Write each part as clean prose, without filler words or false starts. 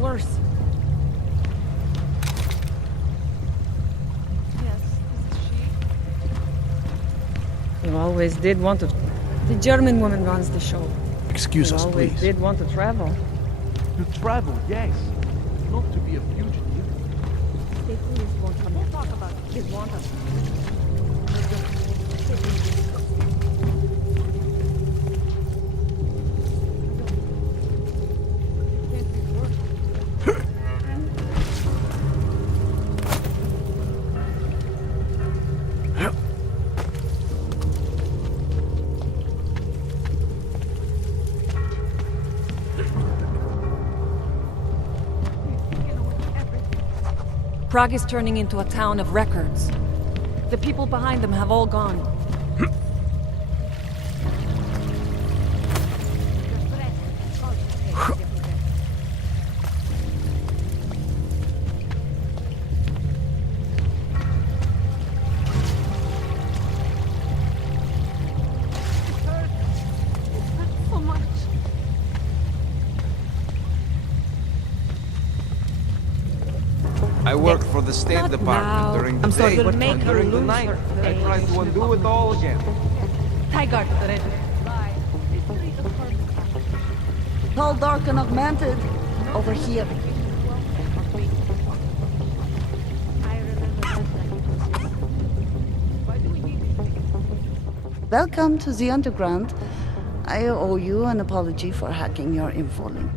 Worse. Yes, this is she. You always did want to... The German woman runs the show. Excuse us, You always please. did want to travel. To travel, yes. Not to be a fugitive. They please won't come and talk about it. They want us. Prague is turning into a town of records. The people behind them have all gone. I worked for the State Not Department now. during the I'm sorry, day, we'll make and her during the lose night. her I tried to undo it all again. Tall, dark, and augmented. Over here. Welcome to the Underground. I owe you an apology for hacking your info link.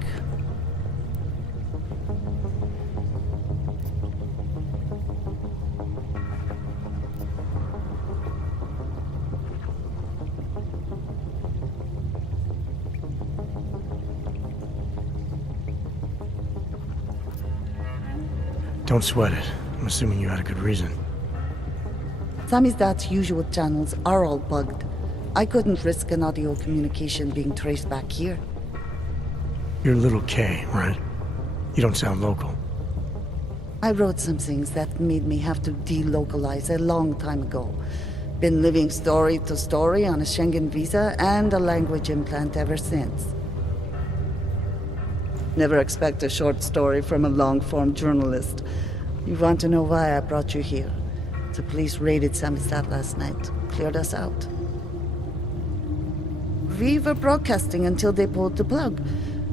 Don't sweat it. I'm assuming you had a good reason. Sammy's dad's usual channels are all bugged. I couldn't risk an audio communication being traced back here. You're Little K, right? You don't sound local. I wrote some things that made me have to delocalize a long time ago. Been living story to story on a Schengen visa and a language implant ever since. Never expect a short story from a long-form journalist. You want to know why I brought you here? The police raided Samizdat last night. Cleared us out. We were broadcasting until they pulled the plug.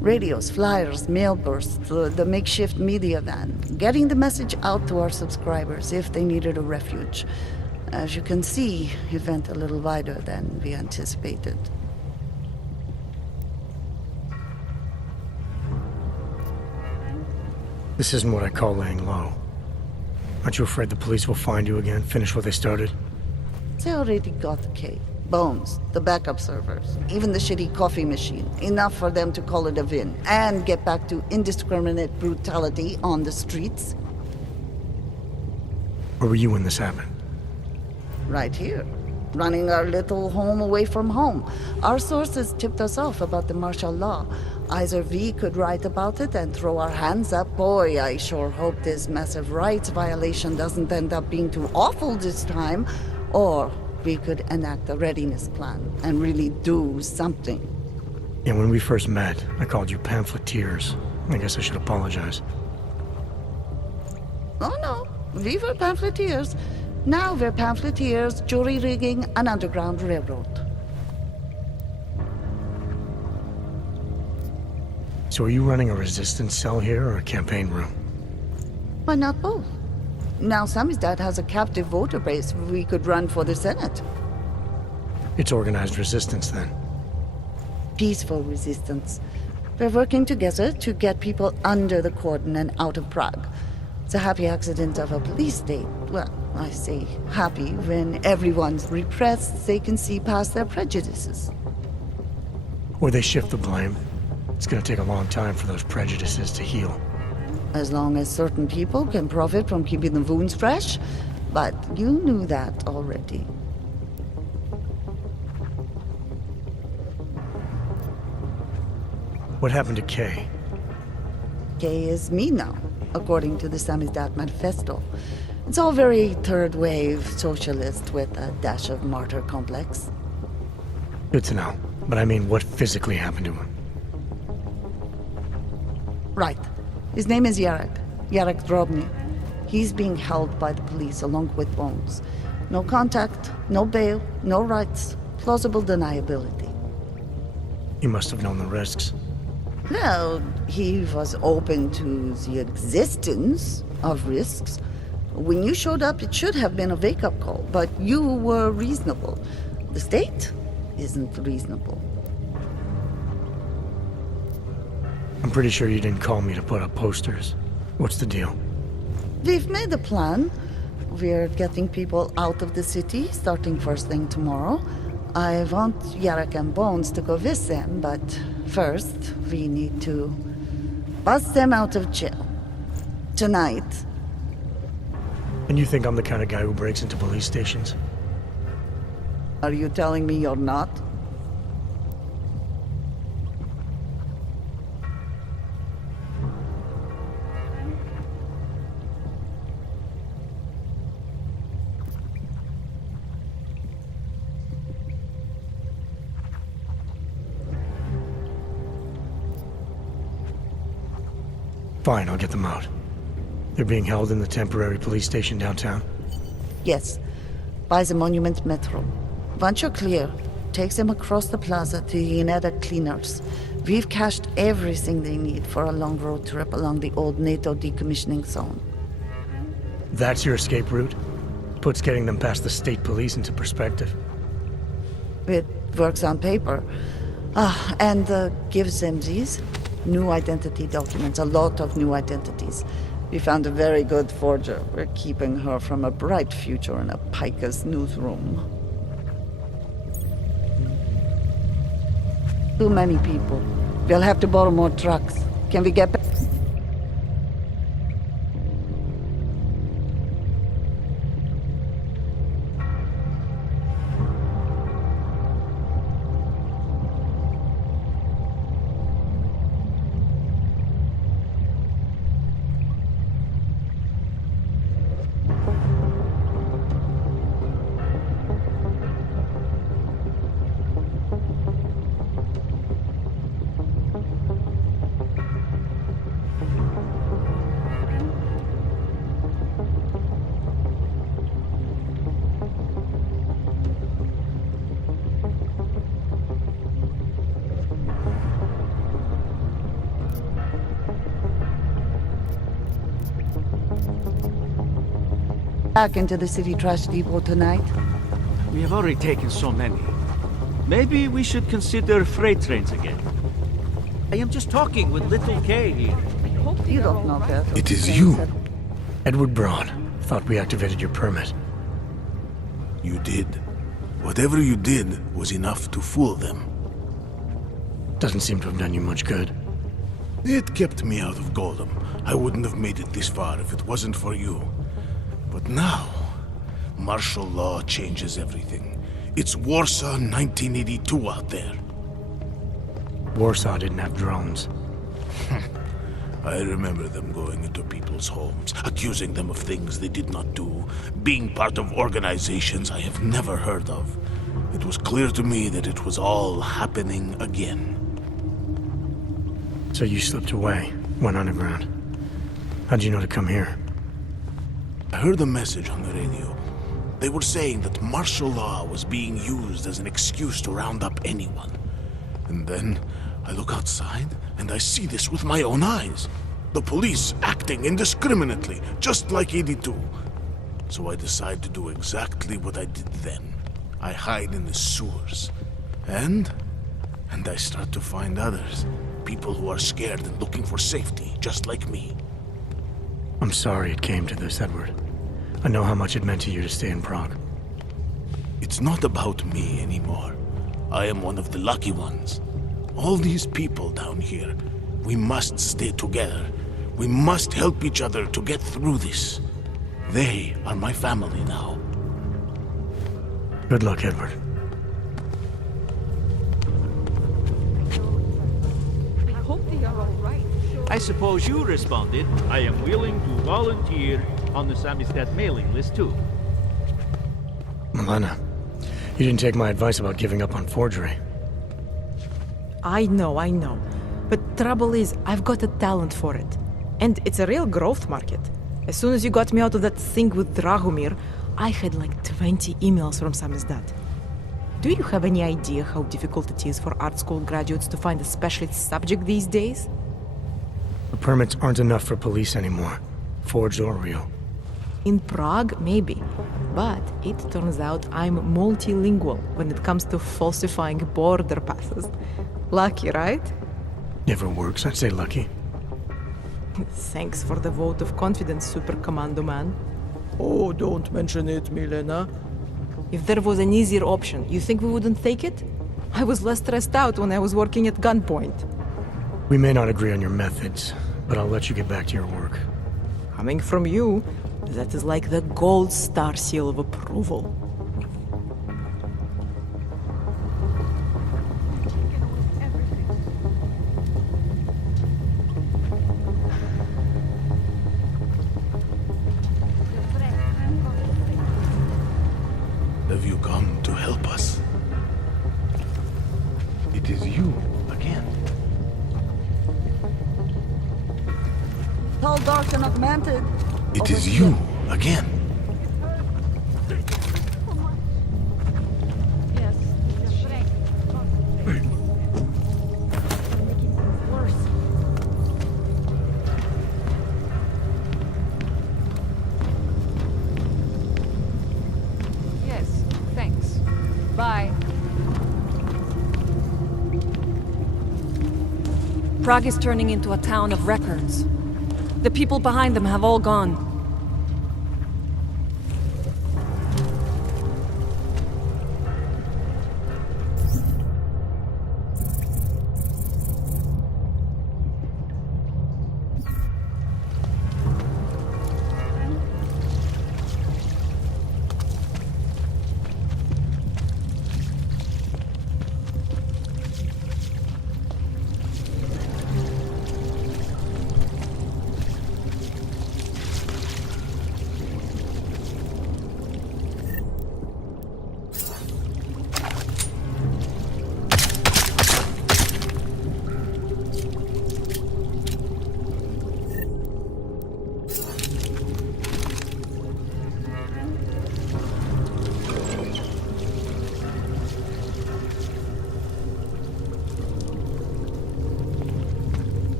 Radios, flyers, mail bursts, the makeshift media van. Getting the message out to our subscribers if they needed a refuge. As you can see, it went a little wider than we anticipated. This isn't what I call laying low. Aren't you afraid the police will find you again, finish what they started? They already got the K. Bones, the backup servers, even the shitty coffee machine. Enough for them to call it a win and get back to indiscriminate brutality on the streets. Where were you when this happened? Right here. Running our little home away from home. Our sources tipped us off about the martial law. Either we could write about it and throw our hands up. Boy, I sure hope this massive rights violation doesn't end up being too awful this time. Or we could enact a readiness plan and really do something. Yeah, when we first met, I called you pamphleteers. I guess I should apologize. Oh no, we were pamphleteers. Now we're pamphleteers, jury rigging, an underground railroad. So are you running a resistance cell here or a campaign room? Why not both? Now Samizdat has a captive voter base. We could run for the Senate. It's organized resistance then. Peaceful resistance. We're working together to get people under the cordon and out of Prague. It's a happy accident of a police state. Well, I say happy when everyone's repressed, they can see past their prejudices. Or they shift the blame. It's gonna take a long time for those prejudices to heal. As long as certain people can profit from keeping the wounds fresh. But you knew that already. What happened to Kay? Kay is me now, according to the Samizdat Manifesto. It's all very third-wave socialist with a dash of martyr complex. Good to know. But I mean, what physically happened to him? Right. His name is Yarek Drobny. He's being held by the police along with Bones. No contact, no bail, no rights, plausible deniability. He must have known the risks. Well, he was open to the existence of risks. When you showed up, it should have been a wake-up call, but you were reasonable. The state isn't reasonable. I'm pretty sure you didn't call me to put up posters. What's the deal? We've made a plan. We're getting people out of the city, starting first thing tomorrow. I want Yarek and Bones to go with them, but first, we need to bust them out of jail. Tonight. And you think I'm the kind of guy who breaks into police stations? Are you telling me you're not? Fine, I'll get them out. They're being held in the temporary police station downtown? Yes. By the Monument Metro. Once you're clear, take them across the plaza to the Ineda Cleaners. We've cached everything they need for a long road trip along the old NATO decommissioning zone. That's your escape route? Puts getting them past the state police into perspective. It works on paper. And gives them these new identity documents, a lot of new identities. We found a very good forger. We're keeping her from a bright future in a Pika's newsroom. Too many people. We'll have to borrow more trucks. Can we get back? Back into the city trash depot tonight? We have already taken so many. Maybe we should consider freight trains again. I am just talking with little Kay here. You don't know better. It is you. Edward Braun. Thought we activated your permit. You did. Whatever you did was enough to fool them. Doesn't seem to have done you much good. It kept me out of Golem. I wouldn't have made it this far if it wasn't for you. But now, martial law changes everything. It's Warsaw 1982 out there. Warsaw didn't have drones. I remember them going into people's homes, accusing them of things they did not do, being part of organizations I have never heard of. It was clear to me that it was all happening again. So you slipped away, went underground. How'd you know to come here? I heard a message on the radio. They were saying that martial law was being used as an excuse to round up anyone. And then, I look outside, and I see this with my own eyes. The police acting indiscriminately, just like 82. So I decide to do exactly what I did then. I hide in the sewers. And I start to find others. People who are scared and looking for safety, just like me. I'm sorry it came to this, Edward. I know how much it meant to you to stay in Prague. It's not about me anymore. I am one of the lucky ones. All these people down here, we must stay together. We must help each other to get through this. They are my family now. Good luck, Edward. I suppose you responded, I am willing to volunteer on the Samizdat mailing list too. Milena, you didn't take my advice about giving up on forgery. I know. But trouble is, I've got a talent for it. And it's a real growth market. As soon as you got me out of that thing with Dragomir, I had like 20 emails from Samizdat. Do you have any idea how difficult it is for art school graduates to find a specialist subject these days? The permits aren't enough for police anymore, forged or real. In Prague, maybe. But it turns out I'm multilingual when it comes to falsifying border passes. Lucky, right? If it works, I'd say lucky. Thanks for the vote of confidence, Super Commando Man. Oh, don't mention it, Milena. If there was an easier option, you think we wouldn't take it? I was less stressed out when I was working at gunpoint. We may not agree on your methods, but I'll let you get back to your work. Coming from you, that is like the gold star seal of approval. Have you come to help us? It is you again. Tall, dark, and augmented. It is you again. Yes, thanks. Bye. Prague is turning into a town of records. The people behind them have all gone.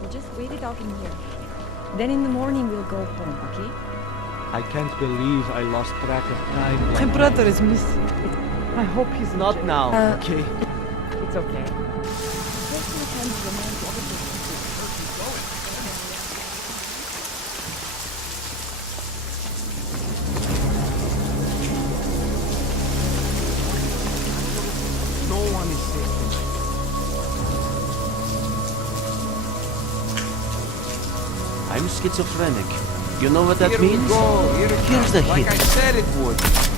We'll just wait it out in here. Then in the morning we'll go home, okay? I can't believe I lost track of time. My brother is missing. I hope he's Not okay. now, okay? It's okay. No one is safe tonight. I'm schizophrenic. You know what that Here means? we go. Here it Here's comes, the like hit. I said it would.